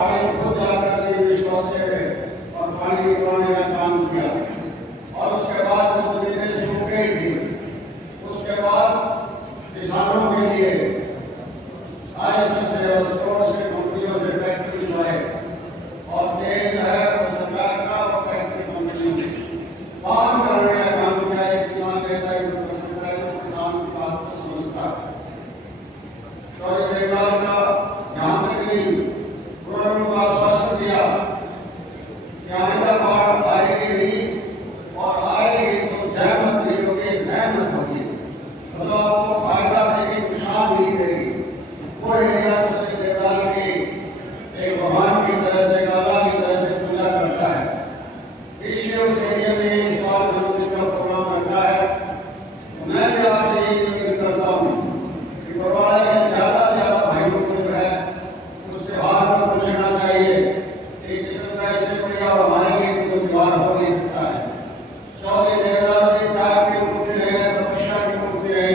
खुद जाकर से विश्वास थे और पानी उड़ाने का काम किया। और उसके बाद जब जमीनें सूख गई थी, उसके बाद किसानों के लिए ISL से और स्टोर से कंपनियों से ट्रैक्टर भिजवाए और तेल है वो सरकार का और ट्रैक्टर कंपनी काम करने का काम किया। एक किसान देता है किसान की बात को समझता है। चौधरी देवलाल का यहाँ तक नहीं, उन्होंने उनको आश्वासन दिया कि आइंदा बाढ़ आएगी नहीं और आएगी तो जहमत नहीं होगी, रहमत होगी। मतलब आपको फायदा देगी, नुकसान नहीं देगी। वो एरिया चौधरी देवलाल की एक भगवान की तरह से, अल्लाह की तरह से पूजा करता है। इसलिए उस एरिया में इस बार जन्मदिन का प्रोग्राम रखा है। मैं भी आपसे यही निवेदन करता हूँ कि बरवाड़े में ज़्यादा से ज़्यादा भाइयों को जो है उस त्योहार में पहुँचना चाहिए। एक किस्म का इससे बढ़िया हमारे लिए कोई त्योहार हो नहीं सकता है। चौधरी देवलाल जी त्याग की मूर्ति रहे, तपस्या की मूर्ति रहे,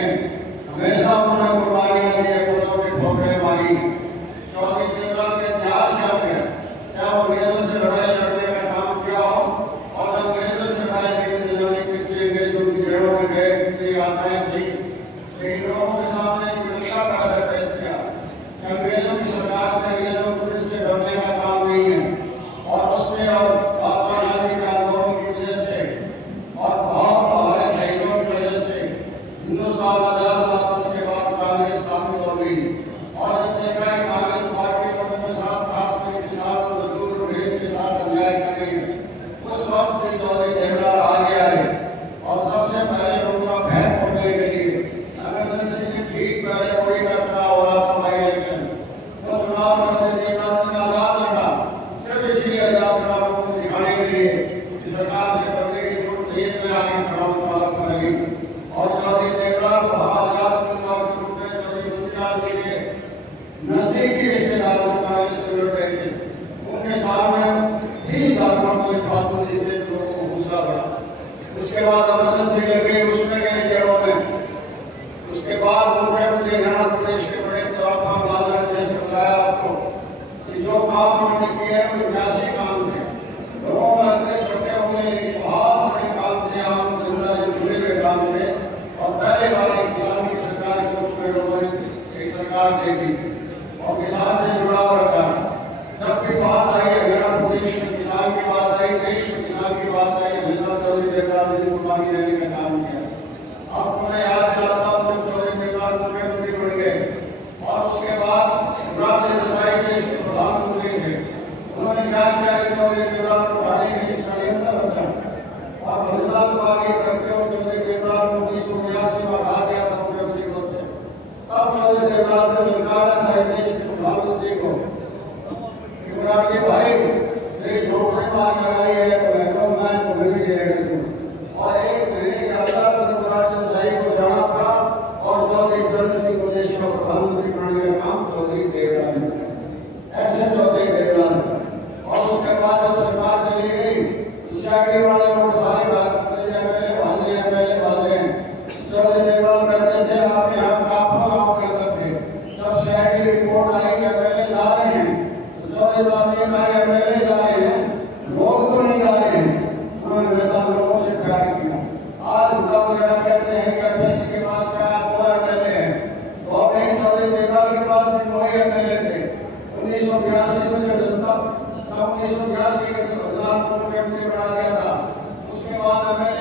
हमेशा उन्होंने कुर्बानियाँ दी, पदों के ठोकरें मारी। चौधरी देवलाल के इतिहास क्या है, चाहे अंग्रेजों से लड़ाई लड़ने का काम किया हो और जब अंग्रेजों से लड़ाई करने जाने कितने अंग्रेजों की जेलों में गए, कितनी यात्राएं थी, लेकिन लोगों के सामने एक नक्शा पैदा कर दिया कि अंग्रेजों की सरकार से, अंग्रेजों पुलिस से डरने का काम नहीं है। और उससे और महात्मा गांधी के आंदोलन की वजह से और बहुत हमारे शहीदों की वजह से हिंदुस्तान आजाद हुआ। उसके बाद कांग्रेस स्थापित हो गई और जब देखा है कांग्रेस पार्टी लोगों के साथ, खासकर किसान मजदूर गरीब के साथ अन्याय कर रही है, उस वक्त भी चौधरी देवलाल आ गया है और सबसे पहले लोगों का भय पकड़ने के लिए एमरजेंसी के ठीक पहले कोई का चुनाव हो रहा था, बाई इलेक्शन। वो चुनाव चौधरी देवलाल जी का आजाद लड़ा, सिर्फ इसीलिए आजाद लड़ा लोगों को दिखाने के लिए कि सरकार से डरने की जरूरत नहीं है, मैं आगे खड़ा हूँ पालक करेगी। और चौधरी देवलाल को आजाद के रूप में चौधरी बंसीलाल जी के नजदीकी रिश्तेदार जो कांग्रेस से लड़ रहे थे, उनके सामने भी जाकर कोई बात नहीं थे, लोगों को हौसला बढ़ा। उसके बाद एमरजेंसी लग गई, उसमें गए जेलों में। उसके बाद मुख्यमंत्री हरियाणा प्रदेश के बड़े तौर बादल ने बताया आपको कि जो काम उन्होंने किए हैं वो 82 काम थे। लोगों को लगते छोटे होंगे, लेकिन बहुत बड़े काम थे, आम जनता से जुड़े हुए काम थे। और पहले वाले किसान की सरकार के रूप में लोगों ने एक सरकार देखी और किसान से जुड़ाव रखा। जब भी बात आई हरियाणा प्रदेश में किसान की बात आई, देश में किसान की बात आई, हमेशा चौधरी देवलाल जी ने कुर्बानी देने का काम किया। अब मैं याद दिलाता हूँ जब चौधरी देवलाल मुख्यमंत्री बन गए और उसके बाद मुरारजी देसाई जी प्रधानमंत्री थे, उन्होंने क्या किया कि चौधरी देवलाल को ढालेंगे षड्यंत्र रचा और बदलाव को आगे करते हुए चौधरी देवलाल को 1982 में हटा दिया था मुख्यमंत्री पद से। तब चौधरी देवलाल ने ललकारा था देश के प्रधानमंत्री को, मुरारजी भाई मेरी झोपड़ी मार लगाई है तो मैं तुम्हें भी दे दूँ। और एक महीने के अंदर मुरारजी देसाई को जाना था और चौधरी चरण सिंह को देश का प्रधानमंत्री बनाने का काम चौधरी देवलाल ने किया। ऐसे चौधरी देवलाल। और उसके बाद जब सरकार चली गई, सीआईडी वाले लोग सारे पहले भाग रहे हैं। चौधरी देवलाल कहते थे आपके यहाँ काफा गाँव के अंदर थे, जब सीआईडी रिपोर्ट आई कि MLA जा रहे हैं, चौधरी साहब ने कहा MLA जा रहे हैं, लोग तो नहीं जा रहे हैं। उन्होंने वैसा लोगों से प्यार किया। आज उल्टा वगैरह कहते हैं कि अपने के पास क्या 2 MLA हैं, तो अपने चौधरी देवलाल के पास भी 2 MLA थे। 1982 में जब जनता 1982 में बदलाव को मुख्यमंत्री बना दिया था, उसके बाद MLA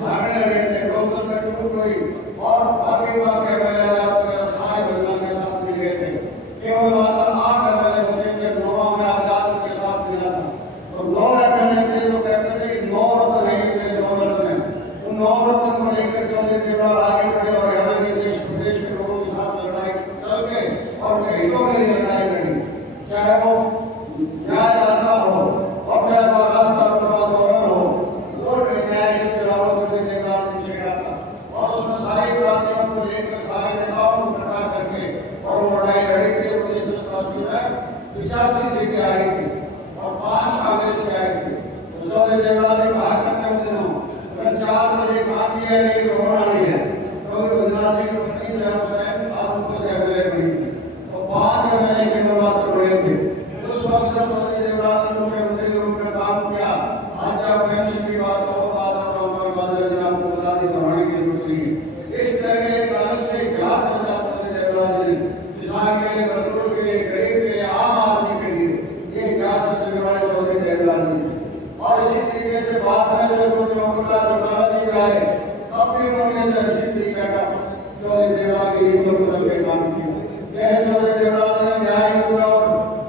भागने लगे थे, लोकदल में टूट गई और आगे बाकी MLA सारे बदलाव के साथ मिल गए थे। केवल मात्र 8 MLA बचे थे, 9 में आजाद के साथ मिला था। तो 9 MLA थे जो कहते थे कि 9 रत्न नहीं मिले 9 रत्न हैं। उन 9 रत्न को लेकर चौधरी देवलाल आगे बढ़े और हरियाणा के देश प्रदेश के लोगों के साथ लड़ाई चल के और शहीदों के लिए लड़ाई लड़ी, चाहे वो न्याय दाता हो और चाहे वो रास्ता आंदोलन हो। वो न्याय की जवाब चौधरी देवलाल ने छेड़ा था और उसमें सारी जातियों को लेकर सारे नेताओं को इकट्ठा करके और वो लड़ाई लड़ी थी। 1980 में 85 सीटें आई थी और 5 कांग्रेस के आई थी। तो चौधरी देवलाल ने कहा करते हुए दिनों 4 बजे गांधी है लेकिन रोना नहीं है, क्योंकि बदलाव जी को पत्नी जो है उस टाइम आदमपुर से MLA बनी थी। तो 5 MLA के मात्र हुए थे। उस उस वक्त जब चौधरी देवराज ने मुख्यमंत्री के रूप में काम किया, आज जब पेंशन की बात हो, बात आपको बता दी बढ़ाने की जरूरत नहीं। इस तरह के एक अलग से इतिहास रचा चौधरी देवराज ने, किसान के लिए, मजदूर के लिए, गरीब के लिए, आम आदमी के लिए ये इतिहास रचने वाले चौधरी देवराज ने। और इसी तरीके से बात है जो चौटाला जी आए, तब भी उन्होंने इसी तरीके का चौधरी देवराज की नीतियों को लेकर काम किया। जैसे चौधरी देवराज ने न्याय और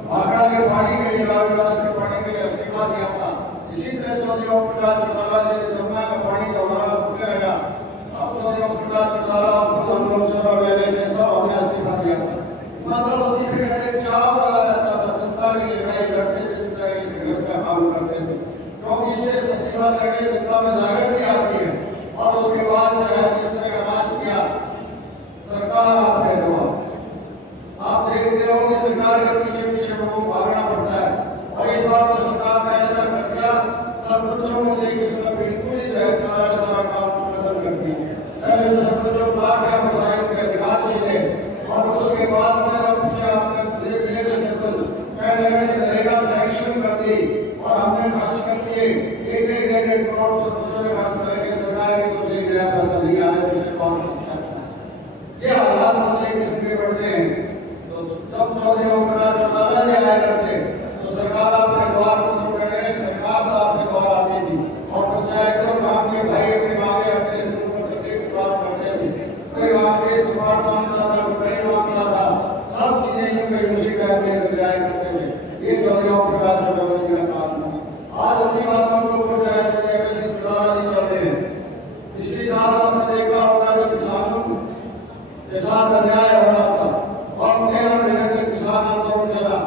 भाखड़ा के पानी के लिए, राविदास के पानी के लिए इस्तीफा दिया था, इसी तरह चौधरी ओम प्रकाश चौटाला जी ने जमुना का पानी जो हमारा फूटने लगा, अब चौधरी ओम प्रकाश चौटाला हम लोकसभा में जैसा हमने इस्तीफा दिया था। मतलब इस्तीफे का एक चाव लगा रहता था, जनता की लड़ाई लड़ते थे, जनता के संघर्ष का काम करते थे, क्योंकि इससे इस्तीफा लड़के जनता में जागृति आती है। और उसके बाद जो है जिस तरह का राज किया सरकार आपने हुआ, आप देखते हो कि सरकार के पीछे पीछे लोगों को भागना पड़ता है। और इस बार तो सरकार ने ऐसा कर दिया, सब बच्चों को लेकर बिल्कुल ही जो है सारा काम खत्म कर दिया। पहले सब बच्चों को आगे मसाइल के अधिकार छीने, और उसके बाद में जब पीछे आपने पहले नरेगा सैंक्शन कर दी और हमने खर्च कर दिए 1-1 करोड़ से बच्चों ने खर्च करके सरकार की तो देख रहा पैसा नहीं आ रहा, पिछले 5 साल ये हालात मुझे किसके बढ़ रहे हैं। तो जब चौधरी ओम प्रकाश चौटाला जी आया करते तो सरकार आपके द्वार पर बैठे, सरकार तो आपके द्वार आती थी और पंचायतों गाँव के भाई अपने मांगे रखते थे, उनको तकलीफ की बात करते थे, कोई वहाँ पे दुकान मांगता था, कोई मांगता था, सब चीजें यूं उसी टाइम में बजाय करते थे। ये चौधरी ओम प्रकाश चौटाला जी का काम है। आज उन्हीं बातों को ऊपर जाए तो जैसे चौटाला जी चल रहे हैं। पिछले साल आपने देखा होगा जब किसानों के साथ अन्याय हो रहा था और 13 महीने तक किसान आंदोलन चला,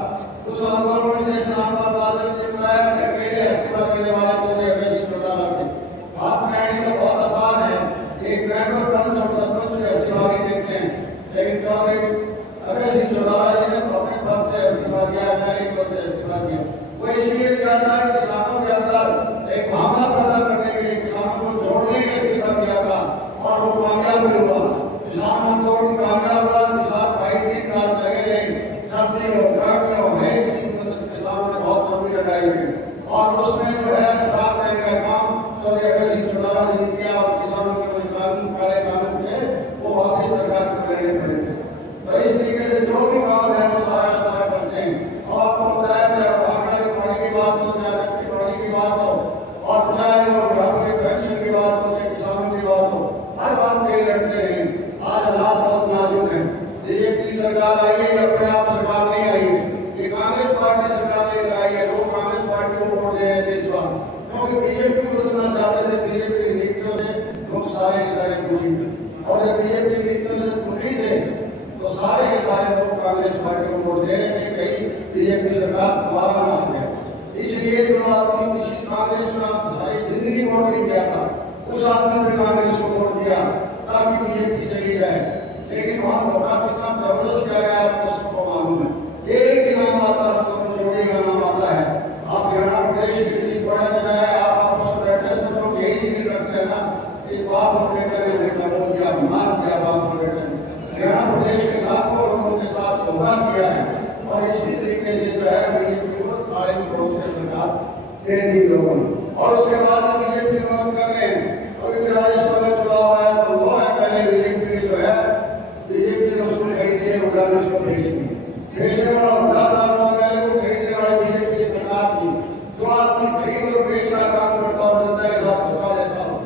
उस आंदोलन में इस्लामाबाद बादल ने बताया कि अकेले इस्तीफा देने वाले चौधरी अभय सिंह चौटाला थे। बात कहनी तो बहुत आसान है, एक मेंबर पंच और सरपंच में इस्तीफा नहीं देते हैं, लेकिन चौधरी अभय सिंह चौटाला जी ने अपने पद से इस्तीफा दिया, मैंने पद से इस्तीफा दिया। वो इसलिए किया था किसानों के अंदर एक भावना पैदा करने के लिए, किसानों को जोड़ने के लिए इस्तीफा दिया था और वो कामयाब भी हुआ। किसान आंदोलन कामयाब हुआ, किसान भाई दिन रात लगे रहे, सर्दी हो गर्मी हो किसानों ने बहुत लंबी लड़ाई हुई और उसमें जो है खराब करने का काम चौधरी अभय सिंह चौटाला जी ने किया और किसानों के कानून काले कानून थे वो वापिस सरकार को लेने पड़े थे। तो इस तरीके से जो भी काम है वो सारा सारा करते हैं। और आपको बताया चाहे भाखड़ा की पानी की बात हो, चाहे रक्त की पानी की बात हो, और चाहे वो बुढ़ापे की पेंशन की बात हो, चाहे किसानों की बात हो, हर बात के लिए लड़ते रहे। आज हालात बहुत नाजुक है। बीजेपी सरकार आई है, अपने आप सरकार नहीं आई है, ये कांग्रेस पार्टी सरकार लेकर आई है। लोग कांग्रेस पार्टी को वोट दे रहे थे इस बार, क्योंकि बीजेपी को बदलना चाहते थे। बीजेपी की नीतियों से लोग सारे के सारे दुखी थे, और जब बीजेपी की नीतियों से दुखी थे तो सारे के सारे लोग कांग्रेस पार्टी को वोट दे रहे थे, कहीं बीजेपी सरकार दोबारा ना आ जाए। इसलिए जो आदमी किसी कांग्रेस में सारी जिंदगी वोट नहीं किया था, उस आदमी ने कांग्रेस को वोट दिया ताकि बीजेपी चली जाए। लेकिन वहां धोखा कितना जबरदस्त किया गया आपको सबको मालूम है। एक ही नाम आता है, तो जोड़ी का नाम आता है। आप हरियाणा प्रदेश के किसी बड़े बजाय आप आपस में बैठे सब लोग यही जिक्र करते हैं ना, इस बाप और बेटे ने बोल दिया, मान दिया बाप और बेटे ने। हरियाणा प्रदेश के लाखों लोगों के साथ धोखा किया है और इसी तरीके से जो है बीजेपी को सारे विरोध से सरकार दे दी लोगों ने। और उसके बाद बीजेपी विरोध कर रहे हैं। अभी राज्यसभा में चुनाव आया तो वो है पहले बीजेपी जो है बीजेपी ने उसको खरीद लिया, उड़ाने उसको भेज दिए। भेजने वाला उड़ाता पहले वो खरीदने वाले बीजेपी की सरकार थी। जो आदमी खरीद और बेच का काम करता और जनता के साथ धोखा देता हो,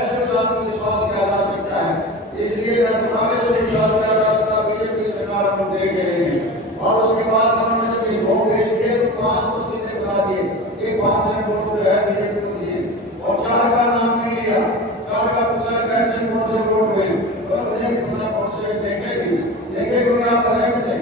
ऐसे साथ विश्वास किया जा सकता है। इसलिए कांग्रेस को विश्वास किया जा सकता, बीजेपी सरकार को देख रहे हैं। और उसके बाद उन्होंने जब ये वोट भेज दिए तो 5 को सीधे बता दिए, एक 5 वोट जो है बीजेपी को दिए और 4 का नाम नहीं लिया। 4 का पूछा कैसे वोट से वोट हुए, तो मुझे पता वोट से देखे क्योंकि आप बजट थे,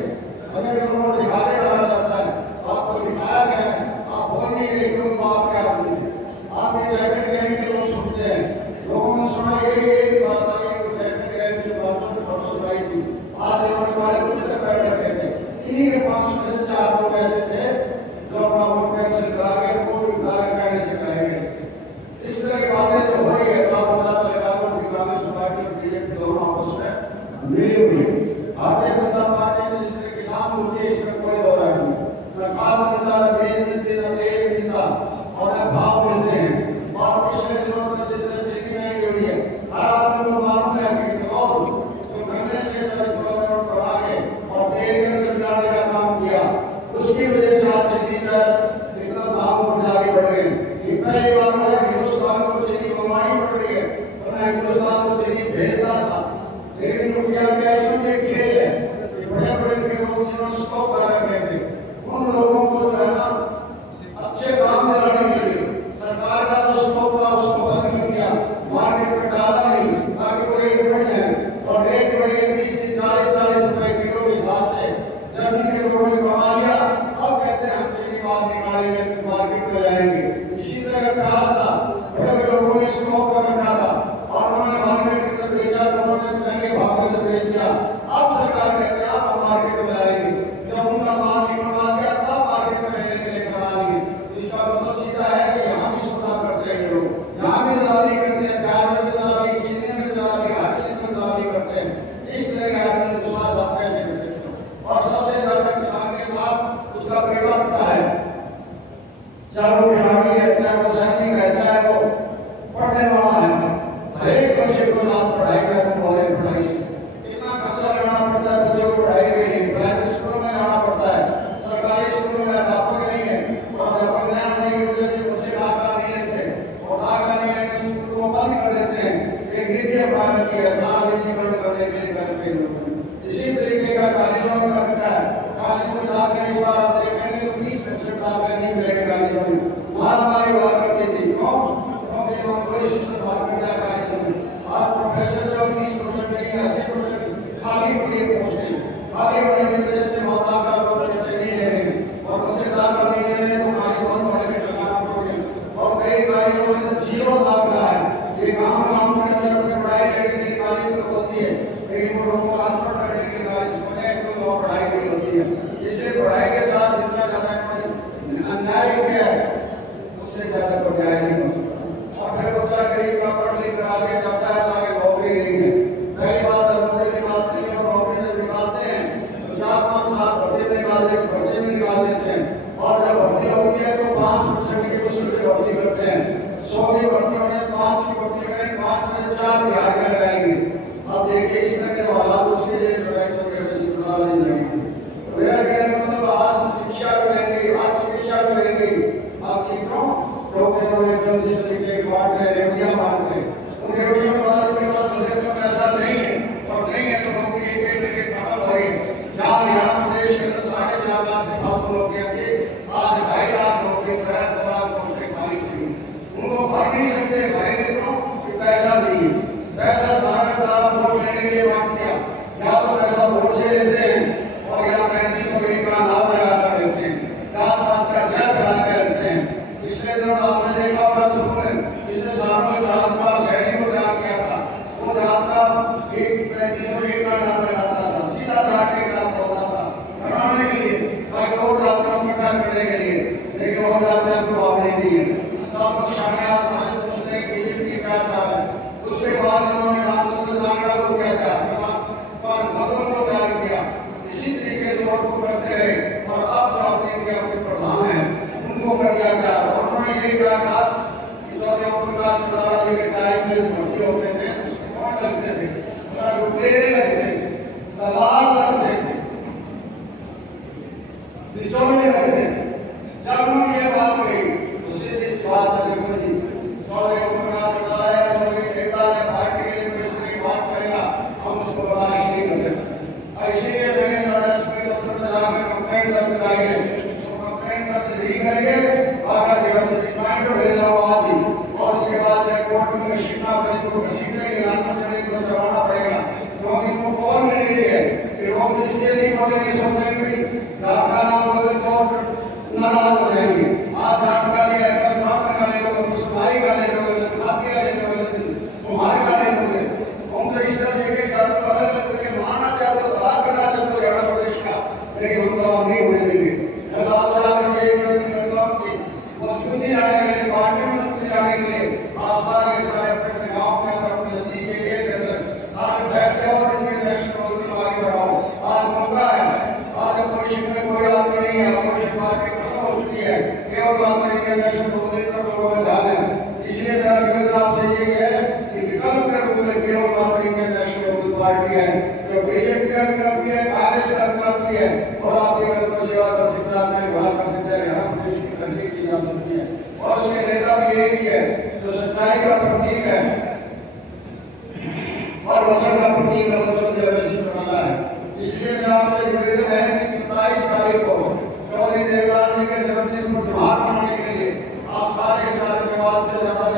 बजट को दिखाने डाला जाता है, आपको दिखाया गया है, आप बोलिए क्यों आप क्या आदमी है, आप ये जैकेट लेंगे लोग सुनते हैं। लोगों ने सुना ये बात आई वो जैकेट लेंगे जो बातों में फोटो सुनाई थी। आज इन्होंने वाले कुछ बैठ रखे थे, 3 5 में से 4 लोग ऐसे थे जो अपना वोट बैंक से करा के कोई कहने से कराएंगे। खाद मिलता है, बीज मिलते हैं, तेल मिलता और भाव मिलते हैं। और पिछले दिनों में जिस तरह चीनी महंगी हुई है, हर आदमी को मालूम है कि पेट्रोल तो गन्ने से पेट्रोल बढ़ा के और तेल के अंदर डालने का काम किया, उसकी वजह से आज चीनी का इतना दाम बढ़ आगे बढ़ गए। ये पहली बार है हिंदुस्तान को चीनी मंगवानी पड़ रही है, वरना हिंदुस्तान को चीनी भेजता था। लेकिन रुपया क्या इसमें एक खेल है, बड़े बड़े लोग जिन्होंने स्टॉक कर रखे थे, उन लोगों को जो है ना अच्छे दाम दिलाने के लिए सरकार का जो स्टॉक था उसको बंद कर दिया, मार्केट में डाला नहीं ताकि वो रेट बढ़ जाए। और रेट बढ़े 20 से 40 रुपए किलो के हिसाब से जब इनके लोगों ने कमा लिया, अब कहते हैं हम चीनी बात निकालेंगे, मार्केट में लाएंगे। इसी तरह का ख्याल था, बड़े बड़े लोगों ने स्टॉक कर रखा था और उन्होंने मार्केट में बेचा, उन्होंने महंगे भाव में बेच दिया। अब सरकार कहते हैं आप मार्केट में लाएंगे, जब उनका माल निकलवा दिया तब मार्केट में लेने के लिए कराएंगे। इसका मतलब सीधा है कि यहाँ भी सौदा करते हैं लोग, यहाँ भी दलाली करते हैं, प्याज में दलाली, चीनी में दलाली, हर चीज में दलाली करते हैं। इस तरह के आदमी विश्वास आप कैसे करते हैं? और सबसे ज्यादा किसान के साथ उसका बेड़ा उठा है, चाहे वो खिलाड़ी है, चाहे वो सैनिक है, चाहे वो पढ़ने वाला है, हर एक बच्चे को आज पढ़ाई का ऑनलाइन पढ़ाई से इतना खर्चा लेना पड़ता है, बच्चों को पढ़ाई के लिए प्राइवेट स्कूलों में जाना पड़ता है, सरकारी स्कूलों में अध्यापक नहीं है और अध्यापक ज्ञान नहीं की वजह से बच्चे दाखिला नहीं लेते और दाखिला नहीं लेते स्कूल को बंद कर देते हैं। एक नीति अपनाने की है सार्वजनिकरण करने के लिए करते हैं। इसी तरीके का कॉलेजों में करता है, कॉलेज में दाखिले इस बार आप देखेंगे तो 20% दाखिले नहीं मिलेंगे कॉलेजों में। महामारी हुआ करती थी, क्यों? क्योंकि वहाँ कोई शिक्षक भाग कर गया कॉलेजों में। आज प्रोफेसर जो 20% नहीं 80% खाली पड़ी है पोस्टें, खाली पड़ी की वजह से माता का प्रोफेसर नहीं ले रहे और बच्चे दाखिला नहीं ले रहे तो कॉलेज बंद पड़े लगाना पड़ोगे। और कई कॉलेजों में जीरो दाखिला है, ये गाँव के अंदर पढ़ाई करने के लिए कॉलेज तो होती है, लेकिन वो लोगों को अनपढ़ करने के लिए कॉलेज खोले तो पढ़ाई नहीं होती है। इसलिए पढ़ाई के साथ जितना ज्यादा अन्याय किया है उससे ज्यादा तो न्याय नहीं हो सकता। और फिर बच्चा गरीब का पढ़ लिख कर आगे जाता है तो आगे नौकरी नहीं है। पहली बात नौकरी निकालते हैं और नौकरी जब निकालते हैं तो 4-5 साल भर्ती में निकाल देते हैं और जब भर्ती होती है तो 5% की मुश्किल से भर्ती करते हैं। 100 की भर्ती होने 5 की भर्ती करें, 5 में 4 बिहार में लगाएंगे। अब देखिए इस तरह के हालात उसके लिए लड़ाई तो लड़ेंगे। मेरा कहने का मतलब आज शिक्षा करेंगे, आज चिकित्सा करेंगे, आप ये क्यों लोग जिस तरीके के बांट रहे रेवड़ियाँ बांट रहे उन रेवड़ियों के बाद उनके पास बजट में पैसा नहीं है और नहीं है तो नौकरी एक के कहाँ भरे। जहाँ हरियाणा प्रदेश के अंदर 4.5 लाख से फालतू नौकरियाँ थी, आज 2.5 लाख नौकरी 2 लाख नौकरी खाली थी, उनको भर नहीं सकते। भरेंगे क्यों? कि पैसा नहीं है। पैसा सारा वोट लेने के लिए बांट दिया, या तो पैसा वोट से लेते हैं और या 35 का नाम लगा कर लेते हैं, जात पात का जल फैला कर लेते हैं। पिछले दिनों आपने देखा होगा पिछले सालों में जात पात शहरी को तैयार किया था, वो जात का 35 का नाम लगाता था, सीधा जाट के खिलाफ बोलता था बनाने के लिए ताकि और जातियों को इकट्ठा करने के लिए, लेकिन और जातियों को भाव नहीं है। सब लोग शामिल सोचते हैं बीजेपी क्या चाह रहा है। उसके बाद उन्होंने रामचंद्र लांगड़ा को किया था पर भगवान को तैयार किया, इसी तरीके से वोट को करते रहे और अब जो अपने प्रधान है उनको कर दिया गया। और उन्होंने ये कहा था कि चौधरी प्रकाश चौटाला जी के टाइम में भर्ती होते थे कौन लगते थे, लुटेरे लगते थे, दलाल लगते थे, बिचौले लगते थे। जब उन्होंने ये बात कही उससे इस बात से देखो जी चौधरी प्रकाश चौटाला है पार्टी के लिए बात करेगा हम उसको बर्दाश्त नहीं कर सकते। इसलिए मैंने दफ्तर में जाकर कंप्लेंट दर्ज कराई है, तो कंप्लेंट दर्ज नहीं करेंगे आकर भेजा आज ही और उसके बाद कोर्ट में घसीटना पड़ेगा, तो घसीटने के लाना पड़ेगा तो चलाना पड़ेगा। क्योंकि वो कौन मिल गई है कि लोग इसके लिए सोचेंगे जाकर नाम केवल हमारे इंडियन नेशनल कांग्रेस को बधाई है। इसलिए मेरा निवेदन आपसे ये है कि विकल्प के रूप में केवल हमारी इंडियन नेशनल कांग्रेस पार्टी है, जो बीजेपी का विकल्प भी है, कांग्रेस का विकल्प भी है, और आपके विकल्प सेवा कर सकता है, अपने भाग कर सकते हैं, हम देश की तरक्की की जा सकती है। और उसके नेता भी यही है जो सच्चाई का प्रतीक है और वचन का प्रतीक है, वचन जयवंशी है। इसलिए मेरा आपसे निवेदन है कि 27 तारीख को चौधरी देवराज जी के जन्मदिन को त्योहार मनाने के लिए आप सारे परिवार से ज्यादा